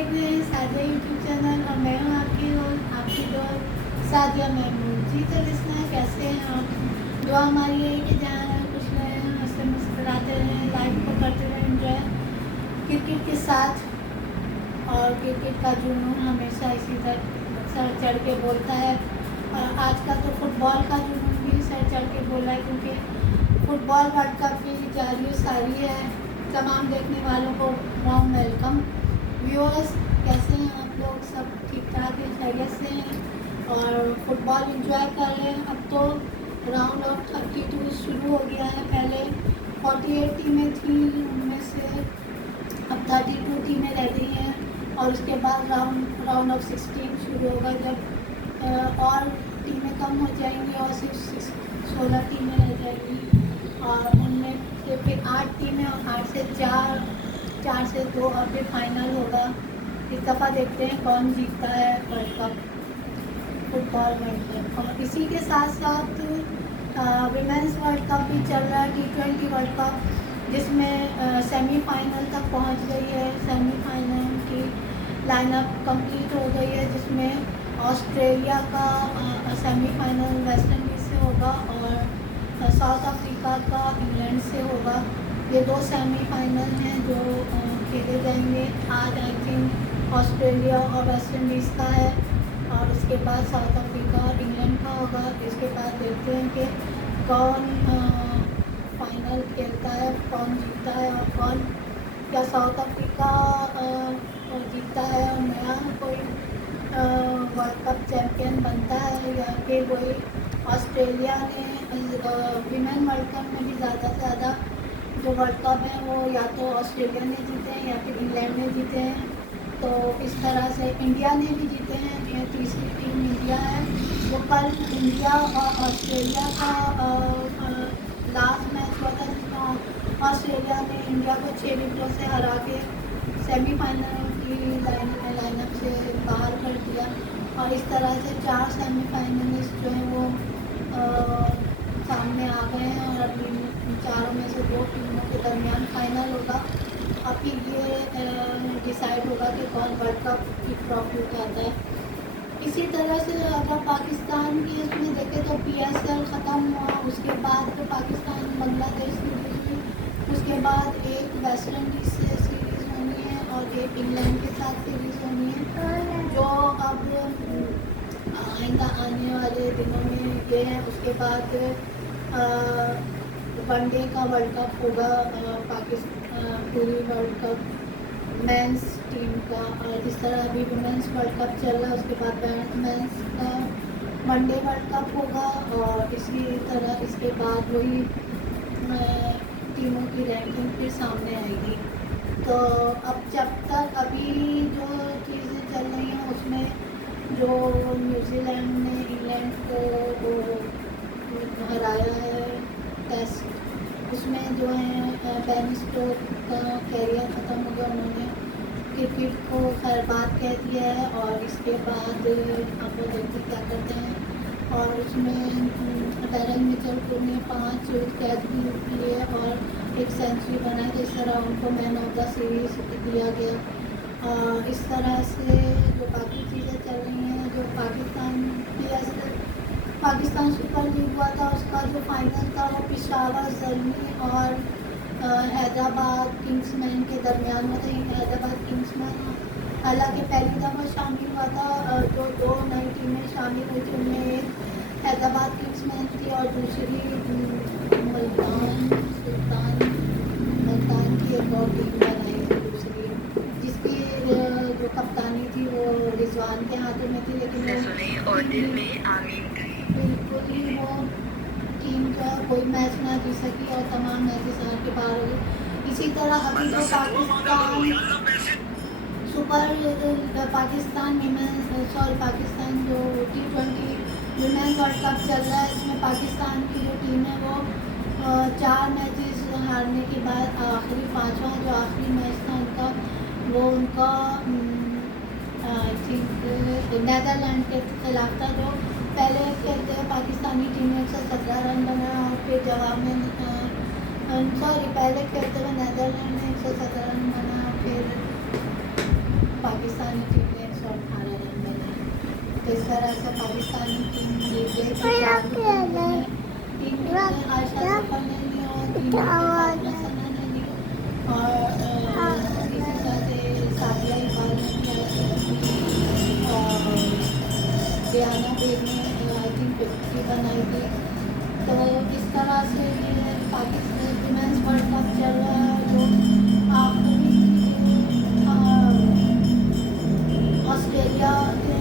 देख रहे हैं सादिया यूट्यूब चैनल और मैं हूँ आपकी दोस्त सादिया महमूद। जी तो लिसनर, कैसे हैं आप? दुआ हमारी है कि जहाँ रहें खुश रहें, हंसते मुस्कुराते रहें, लाइफ को करते रहें एंजॉय क्रिकेट के साथ। और क्रिकेट का जुनून हमेशा इसी तरह सर चढ़ के बोलता है। और आज का तो फुटबॉल का जुनून भी सर चढ़ के बोला है, क्योंकि फुटबॉल वर्ल्ड कप भी जारी सारी है। तमाम देखने वालों को वार्म वेलकम। व्यूअर्स, कैसे हैं आप लोग? सब ठीक ठाक हैं, खैरियत से हैं और फुटबॉल एंजॉय कर रहे हैं। अब तो राउंड ऑफ 32 शुरू हो गया है। पहले 48 टीमें थी, उनमें से अब 32 टीमें रह गई हैं और उसके बाद राउंड ऑफ 16 शुरू होगा, जब और टीमें कम हो जाएंगी और सिर्फ 16 टीमें रह जाएंगी। और उनमें से फिर 8 टीमें और 8 से 4 से 2 और फिर फाइनल होगा। इस दफ़ा देखते हैं कौन जीतता है world cup, football world cup. और इसी के साथ साथ विमेंस वर्ल्ड कप भी चल रहा है, T20 वर्ल्ड कप, जिसमें सेमीफाइनल तक पहुंच गई है। सेमीफाइनल की लाइनअप कंप्लीट हो गई है, जिसमें ऑस्ट्रेलिया का सेमीफाइनल वेस्ट इंडीज़ से होगा और साउथ अफ्रीका का इंग्लैंड से होगा। ये 2 सेमीफाइनल हैं जो खेले जाएंगे। आज आई थिंक ऑस्ट्रेलिया और वेस्ट इंडीज़ का है और उसके बाद साउथ अफ्रीका और इंग्लैंड का होगा। इसके बाद देखते हैं कि कौन फाइनल खेलता है, कौन जीतता है और कौन, क्या साउथ अफ्रीका जीतता है और नया कोई वर्ल्ड कप चैम्पियन बनता है, या फिर वही ऑस्ट्रेलिया ने विमेन वर्ल्ड कप में भी ज़्यादा से ज़्यादा जो वर्ल्ड कप हैं वो या तो ऑस्ट्रेलिया ने जीते हैं या फिर इंग्लैंड ने जीते हैं। तो इस तरह से इंडिया ने भी जीते हैं। ये तीसरी टीम इंडिया है। वो कल इंडिया और ऑस्ट्रेलिया का लास्ट मैच हुआ था, जिसमें ऑस्ट्रेलिया ने इंडिया को 6 विकेटों से हरा के सेमीफाइनल की लाइनअप से बाहर कर दिया। और इस तरह से 4 सेमीफाइनलिस्ट जो हैं वो सामने आ गए हैं और अभी चारों में से 2 टीमों के दरमियान फाइनल होगा। अब फिर ये डिसाइड होगा कि कौन वर्ल्ड कप की ट्रॉफी उठाता है। इसी तरह से अगर पाकिस्तान की इसमें देखें तो PSL ख़त्म हुआ, उसके बाद तो पाकिस्तान बांग्लादेश सीरीज़ हुई, उसके बाद एक वेस्ट इंडीज़ से सीरीज़ होनी है और एक इंग्लैंड के साथ सीरीज़ होनी है, जो अब आइंदा आने वाले दिनों में ये है। उसके बाद वनडे का वर्ल्ड कप होगा, पाकिस्तान पूरी वर्ल्ड कप मेंस टीम का। और इस तरह अभी वुमेंस वर्ल्ड कप चल रहा है, उसके बाद मेंस का वनडे वर्ल्ड कप होगा और इसी तरह इसके बाद वही टीमों की रैंकिंग फिर सामने आएगी। तो अब जब तक अभी जो चीज़ें चल रही हैं उसमें जो न्यूजीलैंड ने इंग्लैंड को हराया है टेस्ट, उसमें जो है बेन स्टोक्स का कैरियर ख़त्म हो गया। उन्होंने क्रिकेट को खैरबाद कह दिया है और इसके बाद आप वो देखते क्या करते हैं। और उसमें डैरेन मिचेल ने 5 कैच भी लिए और 1 सेंचुरी बनाई। तो इस तरह उनको मैन ऑफ द सीरीज़ दिया गया। और इस तरह से जो बाकी चीज़ें चल रही हैं, जो पाकिस्तान सुपर लीग हुआ था, उसका जो फाइनल था वो पेशावर ज़ल्मी और हैदराबाद किंग्समैन के दरमियान में था। हैदराबाद किंग्समैन हालांकि पहली दफ़ा शामिल हुआ था, जो 2 नई टीमें शामिल हुई थी उनमें एक हैदराबाद किंग्समैन थी और दूसरी मुल्तान की एक और टीम बनाई थी दूसरी, जिसकी जो कप्तानी थी वो रिजवान के हाथों में थी। लेकिन बिल्कुल ही वो टीम का कोई मैच ना जीत सकी और तमाम मैचेस हार के बाहर हो गई। इसी तरह अभी जो पाकिस्तान जो T20 वुमेन वर्ल्ड कप चल रहा है, इसमें पाकिस्तान की जो टीम है वो 4 मैचेस हारने के बाद आखिरी 5वां जो आखिरी मैच था उनका आई थिंक नेदरलैंड के खिलाफ था। जो पहले खेलते हुए पाकिस्तानी टीम ने 117 रन बनाया और फिर जवाब में पहले खेलते हुए नेदरलैंड ने 117 रन बनाया, फिर पाकिस्तानी टीम ने 118 रन बनाए। तो इस तरह से पाकिस्तानी टीम जीत गई थी। टीम में आयशा सफर ने ली और टीम में फातिमा सना ने ली और इसी तरह से सादिया इकबाल ने भी और डियाना बेग ने आई थिंक 50 बनाई थी। तो इस तरह से पाकिस्तान विमेंस वर्ल्ड कप चल रहा है जो ऑस्ट्रेलिया ने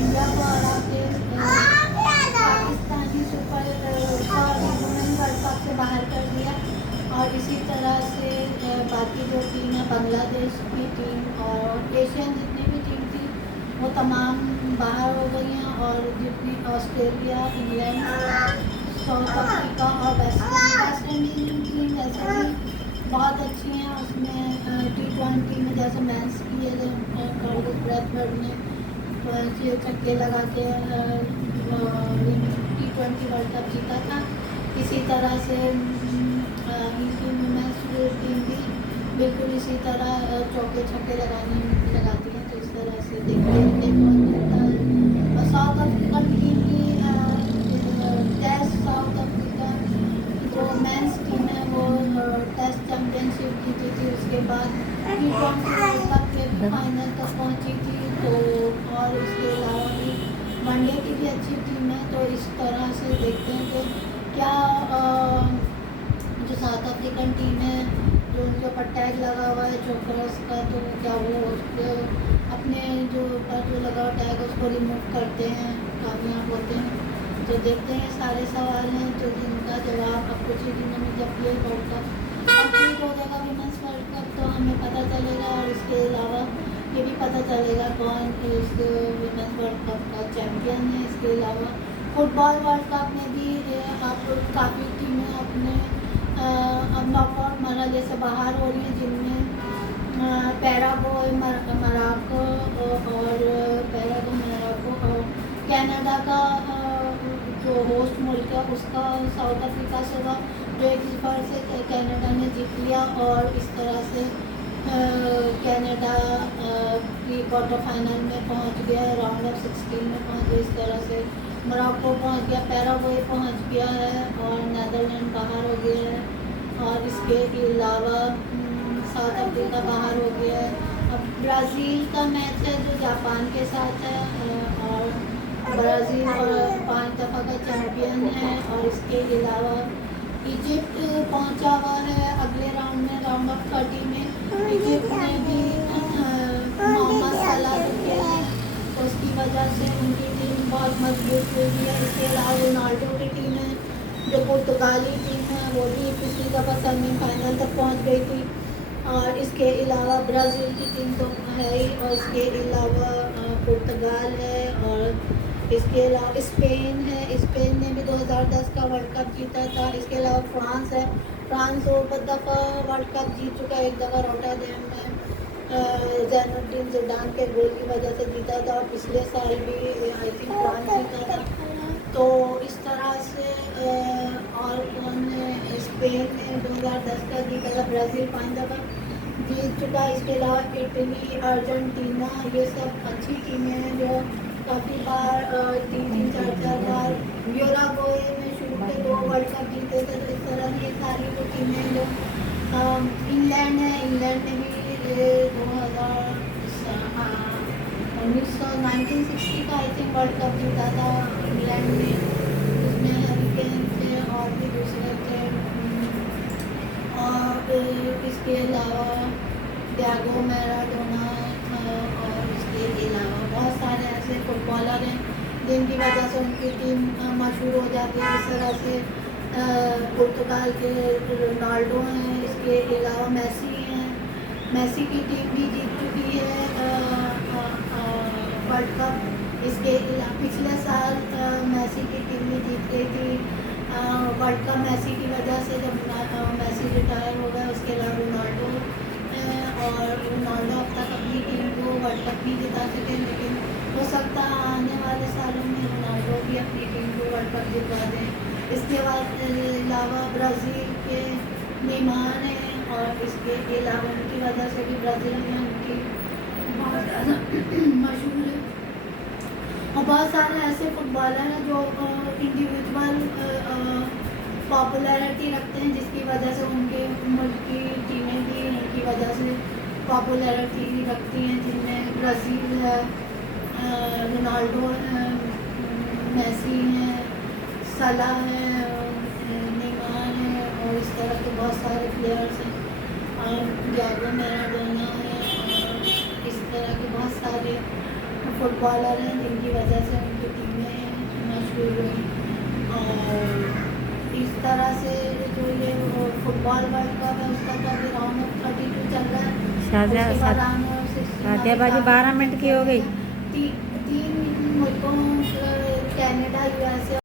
इंडिया को हरा के Pakistani super women world cup से बाहर कर दिया। और इसी तरह से बाकी जो टीम है बांग्लादेश की टीम और एशियन जितनी भी टीम थी वो तमाम बाहर हो गई हैं। और जितनी ऑस्ट्रेलिया, इंग्लैंड, साउथ अफ्रीका और वेस्ट इंडीज टीम वैसे भी बहुत अच्छी हैं। उसमें T20 में जैसे मेंस की है कार्लोस ब्रैथवेट ने 6 छक्के लगा के T20 वर्ल्ड कप जीता था। इसी तरह से इनकी वुमेन्स टीम भी बिल्कुल इसी तरह चौके छक्के लगाती है। तो इस तरह से देखते हैं बहुत मिलता है। और साउथ अफ्रीकन टीम की टेस्ट साउथ अफ्रीका जो मेंस टीम है वो टेस्ट चैम्पियनशिप जीती थी। उसके बाद T20 वर्ल्ड कप के फाइनल तक पहुंची थी। तो और उसके अलावा भी वनडे की भी अच्छी टीम है। तो इस तरह से देखते हैं कि क्या जो साउथ अफ्रीकन टीम है जो उनके ऊपर टैग लगा हुआ है चोकरस का, तो क्या वो अपने जो ऊपर जो लगा हुआ टैग उसको रिमूव करते हैं, कामयाब होते हैं। तो देखते हैं सारे सवाल हैं जो जिनका जवाब अब कुछ ही दिनों में जब ये वर्ल्ड कप कंप्लीट हो जाएगा विमेंस वर्ल्ड कप तो हमें पता चलेगा। और इसके अलावा ये भी पता चलेगा कौन इस विमेंस वर्ल्ड कप का चैम्पियन है। इसके अलावा फुटबॉल वर्ल्ड कप में भी अब काफ़ी टीमें अपने अब नॉकआउट मरहले से बाहर हो रही हैं, जिनमें पैराग्वे, मोरक्को और कनाडा का जो होस्ट मुल्क है उसका साउथ अफ्रीका से हुआ जो 1-0 से कनाडा ने जीत लिया। और इस तरह से कनाडा प्री क्वार्टर फाइनल में पहुंच गया है, राउंड ऑफ 16 में पहुंच गया। इस तरह से मोरक्को पहुंच गया, पैराग्वे पहुंच गया है और नीदरलैंड बाहर हो गया है। और इसके अलावा साउथ अफ्रीका बाहर हो गया है। अब ब्राज़ील का मैच है जो जापान के साथ है और ब्राज़ील 5 दफ़ा का चैम्पियन है। और इसके अलावा इजिप्ट पहुंचा हुआ है अगले राउंड में, राउंड ऑफ 30 में। इजिप्ट ने भी मोहम्मद सलाह के हैं तो उसकी वजह से उनकी टीम बहुत मजबूत हुई है। इसके अलावा रोनाल्डो की टीम है जो पुर्तगाली टीम है वो भी पिछली दफ़ा सेमीफाइनल तक पहुंच गई थी। और इसके अलावा ब्राज़ील की टीम तो है ही और इसके अलावा पुर्तगाल है और इसके अलावा स्पेन है। स्पेन ने भी 2010 का वर्ल्ड कप जीता था। इसके अलावा फ्रांस है, फ्रांस 2 दफ़ा वर्ल्ड कप जीत चुका है। एक दफ़ा रोटरडैम में ज़ैनुद्दीन ज़िडान के गोल की वजह से जीता था और पिछले साल भी आई थिंक फ्रांस जीता था। तो इस तरह से और कौन है, स्पेन ने 2010 का जीता था, ब्राज़ील 5 दफ़ा जीत चुका है। इसके अलावा इटली, अर्जेंटीना ये सब अच्छी टीमें हैं जो काफ़ी बार 3-3, 4-4 बार यूराग्वे में शुरू के 2 वर्ल्ड कप जीते थे। तो इस तरह की सारी वो टीमें जो इंग्लैंड है, इंग्लैंड ने भी 1960 का आई थिंक वर्ल्ड कप जीता था इंग्लैंड में। उसमें हैरिकेन थे और भी दूसरे थे। और इसके अलावा डिएगो मैराडोना और इसके अलावा बहुत सारे ऐसे फुटबॉलर हैं जिनकी वजह से उनकी टीम मशहूर हो जाती है। इस तरह से पुर्तगाल के रोनाल्डो हैं, इसके अलावा मेसी हैं, मेसी की टीम भी जीत चुकी है वर्ल्ड कप। इसके अलावा पिछले साल मेसी की टीम भी जीत गई थी वर्ल्ड कप मेसी की वजह से, जब मेसी रिटायर हो गया। उसके अलावा रोनाल्डो और रोनाल्डो अब तक अपनी टीम को वर्ल्ड कप नहीं जिता सके, लेकिन हो सकता है आने वाले सालों में रोनाल्डो भी अपनी टीम को वर्ल्ड कप जितवा दें। इसके अलावा ब्राज़ील के नेमार हैं और इसके अलावा उनकी वजह से भी ब्राज़ील में उनकी बहुत बहुत सारे ऐसे फुटबॉलर हैं जो इंडिविजुअल पॉपुलैरिटी रखते हैं, जिसकी वजह से उनके मुल्क की टीमें भी इनकी वजह से पॉपुलैरिटी रखती हैं, जिनमें ब्राज़ील है, रोनाल्डो है, मेसी हैं, सलाह है, नेमार है, और इस तरह के बहुत सारे प्लेयर्स हैं, और डिएगो मैराडोना है, और इस तरह के बहुत सारे फुटबॉलर हैं जिनकी वजह से उनकी टीमें मशहूर हुई। और इस तरह से जो ये फुटबॉल वर्ल्ड कप है उसका तो अभी राउंड ऑफ 32 चल रहा है। शादिया उसके बाद राउंड ऑफ 16 शादियाबाजी 12 मिनट की हो गई। तीन मुल्कों कनाडा, यूएसए